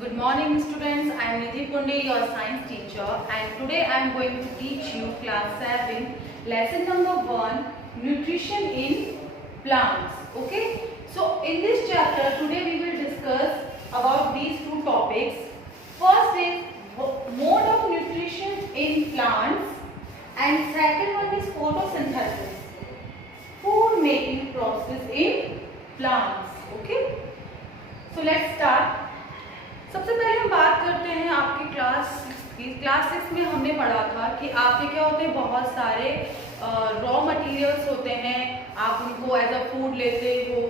Good morning students, I am Nidhi Punde, your science teacher, and today I am going to teach you class 7, lesson number 1, nutrition in plants. Okay, so in this chapter today we will discuss about these two topics. First is mode of nutrition in plants and second one is photosynthesis, food making process in plants. Okay, so let's start. सबसे पहले हम बात करते हैं आपकी class 6 में हमने पढ़ा था कि आपके क्या होते हैं, बहुत सारे रॉ मटेरियल्स होते हैं, आप उनको एज अ फूड लेते हो,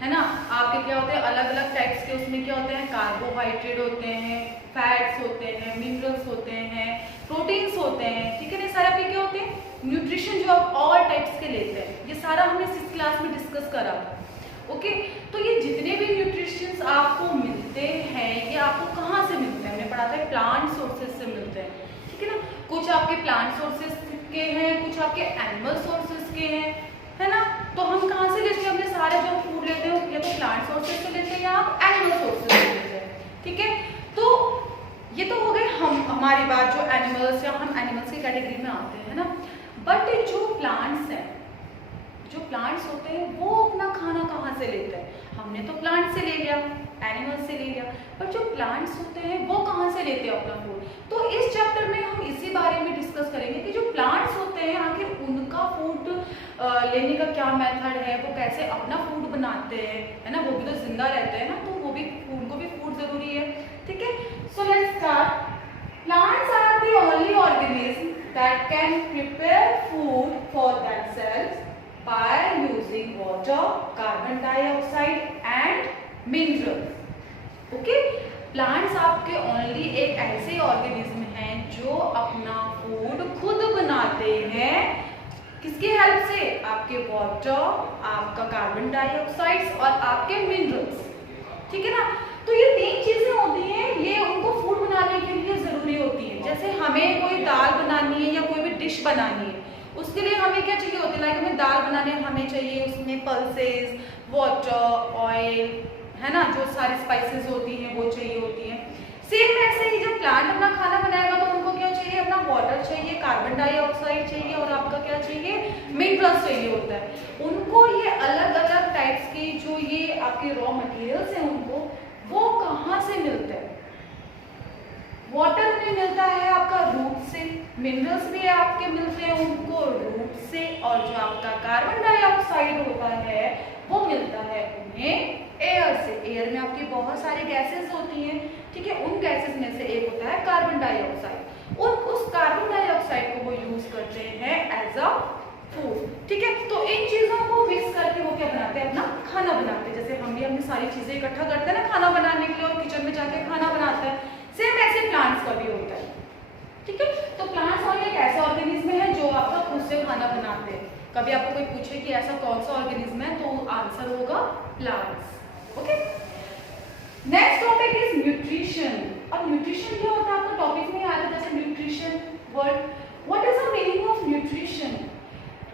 है ना। आपके क्या होते हैं, अलग अलग टाइप्स के उसमें क्या होते हैं, कार्बोहाइड्रेट होते हैं, फैट्स होते हैं, मिनरल्स होते हैं, प्रोटीन्स होते हैं, ठीक है ना। सारे आपके क्या होते हैं, न्यूट्रिशन जो आप ऑल टाइप्स के लेते हैं, ये सारा हमने 6th क्लास में डिस्कस करा था। ओके, तो ये जितने भी न्यूट्रिशंस आपको मिलते हैं ये आपको कहाँ से मिलते हैं, हमने पढ़ा था प्लांट सोर्सेज से मिलते हैं, ठीक है ना। कुछ आपके प्लांट सोर्सेज के हैं, कुछ आपके एनिमल सोर्सेज के हैं, है ना। तो हम कहाँ से लेते हैं, अपने सारे जो फूड लेते हैं या तो प्लांट सोर्सेज से लेते हैं या आप एनिमल सोर्सेज से लेते हैं, ठीक है। तो ये तो हो गए हमारी बात जो एनिमल्स या हम एनिमल्स की कैटेगरी में आते हैं, है ना। बट जो प्लांट्स हैं, जो प्लांट्स होते हैं वो अपना खाना कहाँ से लेते हैं, हमने तो प्लांट से ले लिया, एनिमल से ले लिया, पर जो प्लांट्स होते हैं वो कहाँ से लेते हैं अपना फूड। तो इस चैप्टर में हम इसी बारे में डिस्कस करेंगे कि जो प्लांट्स होते हैं आखिर उनका फूड लेने का क्या मेथड है, वो कैसे अपना फूड बनाते हैं, है ना। वो भी तो जिंदा रहते हैं ना, तो वो भी उनको भी फूड जरूरी है, ठीक है। So let's start. Plants are the only organism that can prepare food for themselves by using water, carbon dioxide and minerals. Okay, plants आपके only एक ऐसे ऑर्गेनिज्म हैं जो अपना फूड खुद बनाते हैं, किसकी हेल्प से, आपके वाटर, आपका कार्बन डाइऑक्साइड और आपके मिनरल्स, ठीक है ना। तो ये 3 चीजें होती हैं, ये उनको फूड बनाने के लिए जरूरी होती है। जैसे हमें कोई दाल बनानी है या कोई भी डिश बनानी है, उसके लिए हमें क्या चाहिए होती है, लाइक हमें दाल बनाने हमें चाहिए उसमें पल्सेस, वाटर, ऑयल, है ना, जो सारी स्पाइसेस होती हैं वो चाहिए होती हैं। सेम ऐसे ही जब प्लांट अपना खाना बनाएगा तो उनको क्या चाहिए, अपना वाटर चाहिए, कार्बन डाइऑक्साइड चाहिए और आपका क्या चाहिए, मिनरल्स चाहिए होता है। उनको ये अलग अलग टाइप्स की जो ये आपके रॉ मटेरियल्स हैं उनको वो कहाँ से मिलते हैं, वाटर में मिलता है आपका रूट से, मिनरल्स भी आपके मिलते हैं उनको रूट से, और जो आपका कार्बन डाइऑक्साइड होता है वो मिलता है उन्हें एयर से। एयर में आपकी बहुत सारी गैसेस होती हैं, ठीक है। उन गैसेस में से एक होता है कार्बन डाइऑक्साइड, उस कार्बन डाइऑक्साइड को वो यूज करते हैं एज अ फूड, ठीक है। तो इन चीजों को मिक्स करके वो क्या बनाते हैं, अपना खाना बनाते हैं। जैसे हम भी अपनी सारी चीजें इकट्ठा करते हैं ना खाना बनाने के लिए और किचन में जाके खाना बनाते हैं, सेम ऐसे प्लांट्स का भी होता है, ठीक है। तो प्लांट्स और एक ऐसा ऑर्गेनिज्म है जो आपका खुद से खाना बनाते हैं। कभी आपको कोई पूछे कि ऐसा कौन सा ऑर्गेनिज्म है तो आंसर होगा plants. Okay, next topic is nutrition. अब न्यूट्रिशन क्या होता है, आपका टॉपिक में आया था जैसे nutrition word, what is the meaning of nutrition.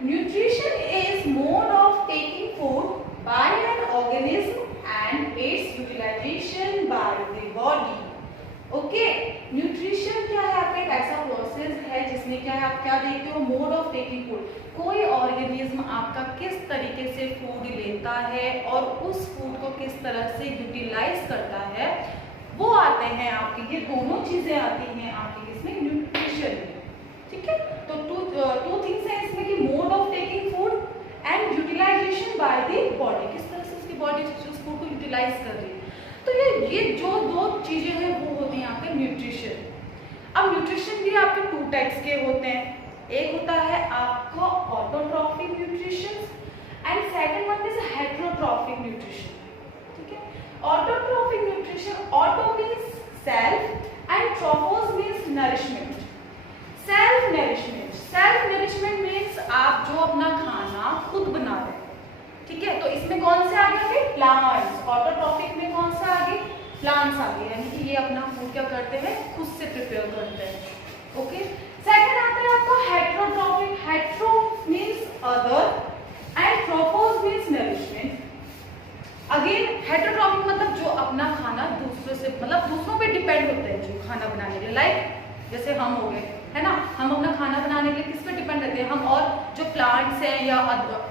Nutrition is mode of taking food by an organism and its utilisation by the body. Okay, nutrition क्या है, आपका एक ऐसा प्रोसेस है जिसमें क्या है, आप क्या देखते हो, मोड ऑफ टेकिंग फूड, कोई ऑर्गेनिज्म आपका किस तरीके से फूड लेता है और उस फूड को किस तरह से यूटिलाइज करता है, वो आते हैं आपके, ये दोनों चीजें आती हैं आपके इसमें न्यूट्रिशन में, ठीक है। तो टू थिंग्स हैं इसमें कि mode of taking food and utilisation by the body, किस तरह से उसकी बॉडी उस फूड को यूटिलाइज कर रही है। तो ये जो 2 चीजें हैं वो होती हैं आपके न्यूट्रिशन। अब न्यूट्रिशन भी आपके 2 टाइप्स के होते हैं, एक होता है आपका autotrophic nutrition and second one is heterotrophic nutrition, ठीक है। Autotrophic nutrition, auto means self and trophos means nourishment. Self nourishment means आप जो अपना खाना खुद बना रहे हैं, ठीक है। तो इसमें कौन से आ गए, प्लांट्स। ऑटोट्रॉफिक में कौन सा आगे, प्लांट्स आगे, यानी कि ये अपना फूड क्या करते हैं, खुद से प्रिपेयर करते हैं। ओके, सेकंड आता है आपका heterotrophic. Hetero means other and trophos means nourishment. Again heterotrophic मतलब जो अपना खाना दूसरों से, मतलब दूसरों पे डिपेंड होते हैं जो खाना बनाने के लिए, लाइक जैसे हम हो गए, है ना, हम अपना खाना बनाने के लिए किस पे डिपेंड रहते हैं हम, और जो प्लांट्स हैं या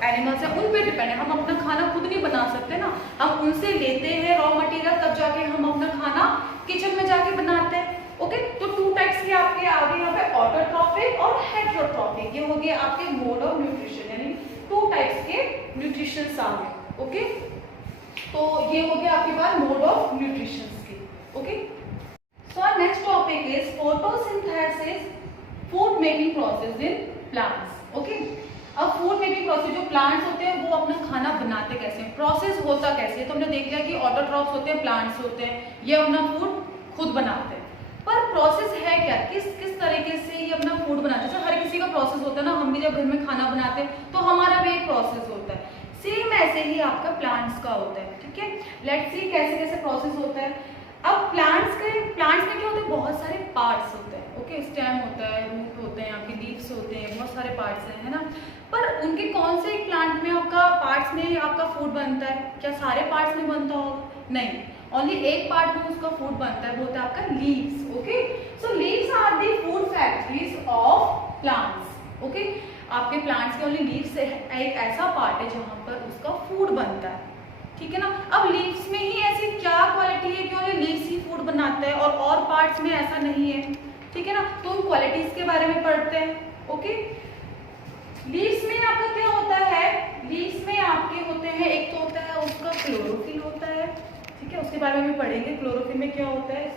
एनिमल्स हैं उन पे डिपेंड है। हम अपना खाना खुद नहीं बना सकते ना, हम उनसे लेते हैं रॉ मटेरियल, तब जाके हम अपना खाना किचन में जाके बनाते हैं। ओके, तो 2 टाइप्स के आपके आगे यहाँ पे ऑटोट्रॉफिक और हेटेरोट्रॉफिक, ये हो गए आपके मोड ऑफ न्यूट्रिशन, यानी 2 टाइप्स के न्यूट्रिशन आ गए। ओके, तो ये हो गया आपके पास मोड ऑफ न्यूट्रिशन के। Okay, so our next topic is photosynthesis, food making process in plants. Okay, अब फूड मेकिंग प्रोसेस, जो प्लांट्स होते हैं वो अपना खाना बनाते कैसे हैं, प्रोसेस होता कैसे है, तो हमने देख लिया कि ऑटोट्रॉफ्स होते हैं, प्लांट्स होते हैं, ये अपना फूड खुद बनाते हैं। पर प्रोसेस है क्या, किस तरीके से ये अपना फूड बनाते हैं। हर किसी का प्रोसेस होता है ना, हम भी जब घर में खाना बनाते हैं तो हमारा भी एक प्रोसेस होता है, सेम ऐसे ही आपका प्लांट्स का होता है। ठीक है, लेट्स सी कैसे कैसे प्रोसेस होता है। अब प्लांट्स में क्या होता है, बहुत सारे पार्ट्स होते हैं। ओके, स्टेम होता है, रूट होते हैं, आपके लीव्स होते हैं, बहुत सारे पार्ट्स हैं, है ना। पर उनके कौन से एक प्लांट में आपका पार्ट्स में आपका फूड बनता है, क्या सारे पार्ट्स में बनता होगा, नहीं, ओनली एक पार्ट में उसका फूड बनता है, वो होता है आपका leaves. Okay, so leaves are the food factories of plants. Okay, आपके प्लांट्स के ओनली लीव्स एक ऐसा पार्ट है जहां पर उसका फूड बनता है। ठीक है ना, अब लीव्स में ही ऐसी क्या क्वालिटी है कि ओनली लीव्स ही फूड बनाता है और पार्ट्स में ऐसा नहीं है। ठीक है ना, तो उन क्वालिटीज के बारे में पढ़ते हैं। ओके, लीव्स में आपका क्या होता है, लीव्स में आपके होते हैं, एक तो होता है उसका क्लोरोफिल होता है। ठीक है, उसके बारे में पढ़ेंगे क्लोरोफिल में क्या होता है।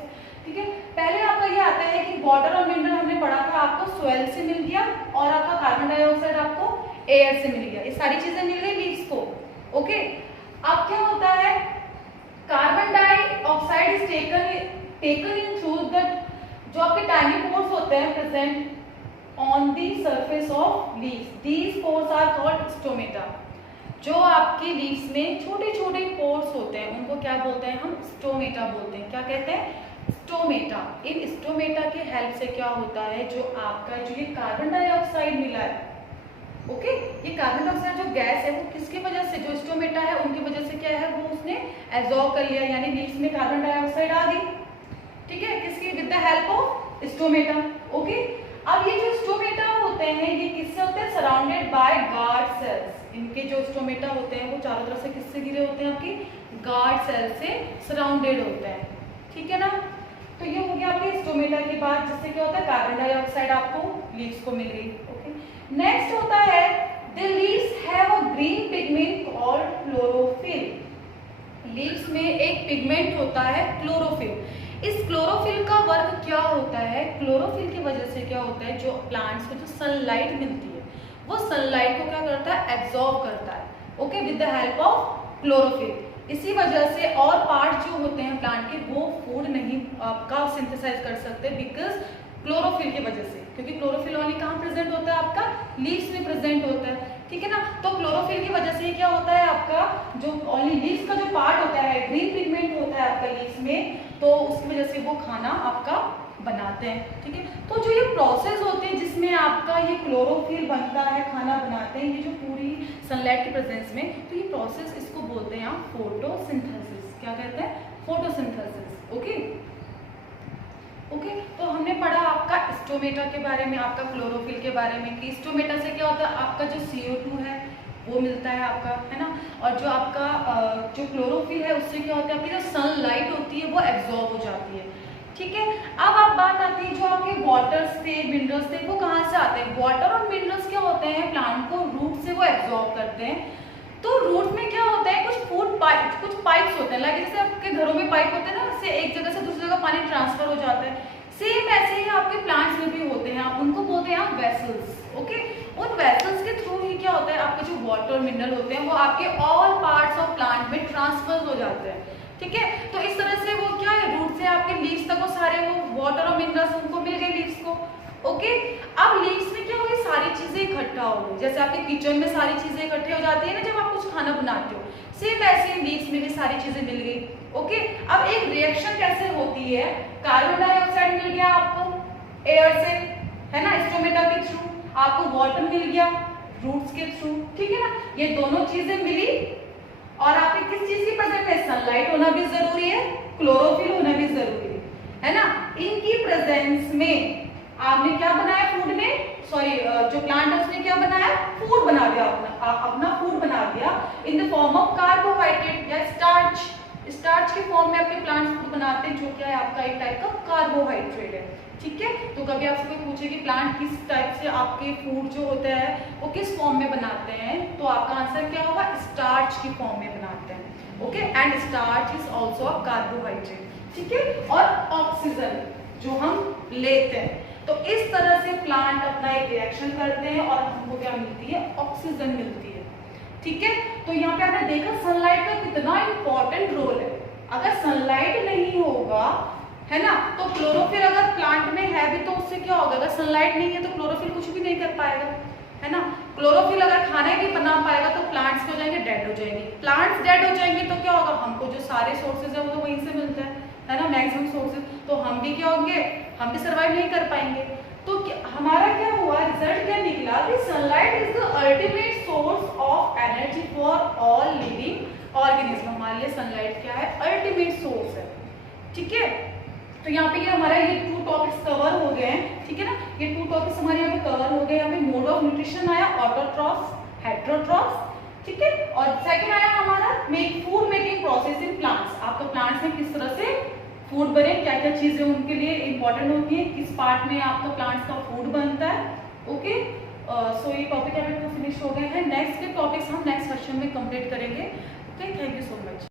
ठीक है, पहले आपका ये आता है कि वाटर और मिनरल हमने पढ़ा था, आपको सॉइल से मिल गया और आपका कार्बन डाइऑक्साइड आपको एयर से मिल गया, ये सारी चीजें मिल गई लीव्स को। ओके, अब क्या होता है, carbon dioxide is taken in through the, जो आपके टाइनी पोर्स होते हैं present on the surface of leaves, these pores are called stomata. जो आपकी लीव्स में छोटे छोटे पोर्स होते हैं उनको क्या बोलते हैं, हम स्टोमेटा बोलते हैं। क्या कहते हैं, स्टोमेटा। इन स्टोमेटा के हेल्प से क्या होता है, जो आपका जो ये कार्बन डाइऑक्साइड मिला है, ओके, ये कार्बन डाइऑक्साइड जो गैस है वो किसकी वजह से, जो स्टोमेटा है उनकी वजह से क्या है, वो उसने एब्जॉर्ब कर लिया, यानी लीव्स में कार्बन डाइऑक्साइड आ गई। ठीक है, किसकी, with the help of stomata. Okay, अब ये जो स्टोमेटा होते हैं ये किससे होते हैं, सराउंडेड बाय गार्ड सेल्स। इनके जो स्टोमेटा होते हैं वो चारों तरफ से किससे घिरे होते हैं, आपकी गार्ड सेल से सराउंडेड होते हैं। ठीक है ना, तो ये हो गया आपके स्टोमेटा के बाद, जिससे क्या होता है, कार्बन डाइऑक्साइड आपको लीव्स को मिल गई। ओके, नेक्स्ट होता है, the leaves have a green pigment called chlorophyll. Leaves में एक पिगमेंट होता है क्लोरोफिल। इस क्लोरोफिल का वर्क क्या होता है, क्लोरोफिल की वजह से क्या होता है, जो प्लांट्स को जो सनलाइट मिलती है वो सनलाइट को क्या करता है, एब्जॉर्ब करता है। Okay, with the help of chlorophyll. इसी वजह से और पार्ट जो होते हैं प्लांट के वो फूड नहीं आपका सिंथेसाइज कर सकते, बिकॉज क्लोरोफिल की वजह से, क्योंकि क्लोरोफिल ओनली कहाँ प्रेजेंट होता है, आपका लीव्स में प्रेजेंट होता है। ठीक है ना, तो क्लोरोफिल की वजह से क्या होता है, आपका जो ओनली लीव्स का जो पार्ट होता है, ग्रीन पिगमेंट होता है आपका लीव्स में, तो उसकी वजह से वो खाना आपका बनाते हैं। ठीक है, तो जो ये प्रोसेस होते हैं जिसमें आपका ये क्लोरोफिल बनता है, खाना बनाते हैं, ये जो पूरी सनलाइट के प्रेजेंस में, तो ये प्रोसेस इसको बोलते हैं आप फोटोसिंथेसिस। क्या कहते हैं, फोटोसिंथेसिस। ओके, ओके, तो हमने पढ़ा आपका स्टोमेटा के बारे में, आपका क्लोरोफिल के बारे में, कि स्टोमेटा से क्या होता है, आपका जो CO2 है वो मिलता है आपका, है ना, और जो आपका जो क्लोरोफिल है उससे क्या होता है, आपकी जो सनलाइट होती है वो एब्जॉर्ब हो जाती है। ठीक है, अब आप बात आती है जो आपके वाटर्स थे, मिनरल्स थे, वो कहाँ से आते हैं। वाटर और मिनरल्स क्या होते हैं, प्लांट को रूट से वो एब्जॉर्ब करते हैं। तो रूट में क्या होता है, कुछ फूड पाइप, कुछ पाइप्स होते हैं, लाइक जैसे आपके घरों में पाइप होते हैं ना, उससे एक जगह से दूसरी जगह पानी ट्रांसफर हो जाता है, सेम ऐसे ही आपके प्लांट्स में भी होते हैं, आप उनको बोलते हैं आप वेसल्स। ओके, उन वेसल्स के थ्रू ही क्या होता है, आपके जो वाटर मिनरल होते हैं वो आपके ऑल पार्ट्स ऑफ प्लांट में ट्रांसफर हो जाते हैं। ठीक है, तो इस तरह से वो क्या है, रूट से आपके लीव्स तक वो सारे वो वाटर और मिनरल्स उनको मिल गए लीव्स को। ओके, अब लीव्स में क्या होगी, सारी चीजें इकट्ठा हो गई, जैसे आपके किचन में सारी चीजें इकट्ठी हो जाती है ना जब आप कुछ खाना बनाते हो, सेम ऐसे लीव्स में भी सारी चीजें मिल गई। ओके, अब एक रिएक्शन कैसे होती है, कार्बन डाइऑक्साइड मिल गया आपको एयर से, है ना, स्टोमेटा के थ्रू, आपको वाटर मिल गया रूट्स के थ्रू। ठीक है ना, ये दोनों चीजें मिली और आपके किस चीज की प्रेजेंट में, सनलाइट होना भी जरूरी है, क्लोरोफिल होना भी जरूरी है ना। इनकी प्रेजेंस में आपने क्या बनाया फूड में, सॉरी जो प्लांट है उसने क्या बनाया, फूड बना दिया, अपना फूड बना दिया in the form of carbohydrate या स्टार्च। स्टार्च के फॉर्म में अपने प्लांट फूड बनाते हैं, जो क्या है आपका एक टाइप का कार्बोहाइड्रेट है। ठीक है, तो कभी आपसे कोई पूछे कि प्लांट किस टाइप से आपके फूड जो होता है वो किस फॉर्म में बनाते हैं, तो आपका आंसर क्या होगा, स्टार्च की फॉर्म में बनाते हैं। Okay, and starch is also a carbohydrate. ठीक है, और ऑक्सीजन जो हम लेते हैं, तो इस तरह से प्लांट अपना एक रिएक्शन करते हैं और हमको क्या मिलती है, ऑक्सीजन मिलती है। ठीक है, तो यहाँ पे आपने देखा सनलाइट का कितना इंपॉर्टेंट रोल है। अगर सनलाइट नहीं होगा, है ना, तो क्लोरोफिल अगर प्लांट में है भी तो उससे क्या होगा, अगर सनलाइट नहीं है तो क्लोरोफिल कुछ भी नहीं कर पाएगा, है ना। क्लोरोफिल अगर खाना ही नहीं बना पाएगा तो प्लांट्स हो जाएंगे, डेड हो जाएंगे। प्लांट्स डेड हो जाएंगे तो क्या होगा, हमको जो सारे सोर्सेज है वो तो वहीं से मिलते हैं, है ना, मैक्सिमम सोर्सेज, तो हम भी क्या होंगे, हम भी सर्वाइव नहीं कर पाएंगे। तो हमारा क्या हुआ, रिजल्ट क्या निकला कि sunlight is the ultimate source of energy for all living organism. हमारे लिए सनलाइट क्या है, अल्टीमेट सोर्स है। ठीक है, तो यहाँ पे ये हमारा ये 2 टॉपिक्स कवर हो गए हैं। ठीक है ना, ये 2 टॉपिक्स हमारे यहाँ पे कवर हो गए। यहाँ पे मोड ऑफ न्यूट्रिशन आया, ऑटोट्रॉफ्स, हेटेरोट्रॉफ्स। ठीक है, और सेकंड आया हमारा food making process in plants. आपको प्लांट्स में किस तरह से फूड बने, क्या क्या चीजें उनके लिए इंपॉर्टेंट होती है, किस पार्ट में आपका प्लांट्स का फूड बनता है। ओके, सो ये टॉपिक यहाँ पे फिनिश हो गए हैं। नेक्स्ट के टॉपिक्स हम नेक्स्ट सेशन में कंप्लीट करेंगे। Okay, thank you so much.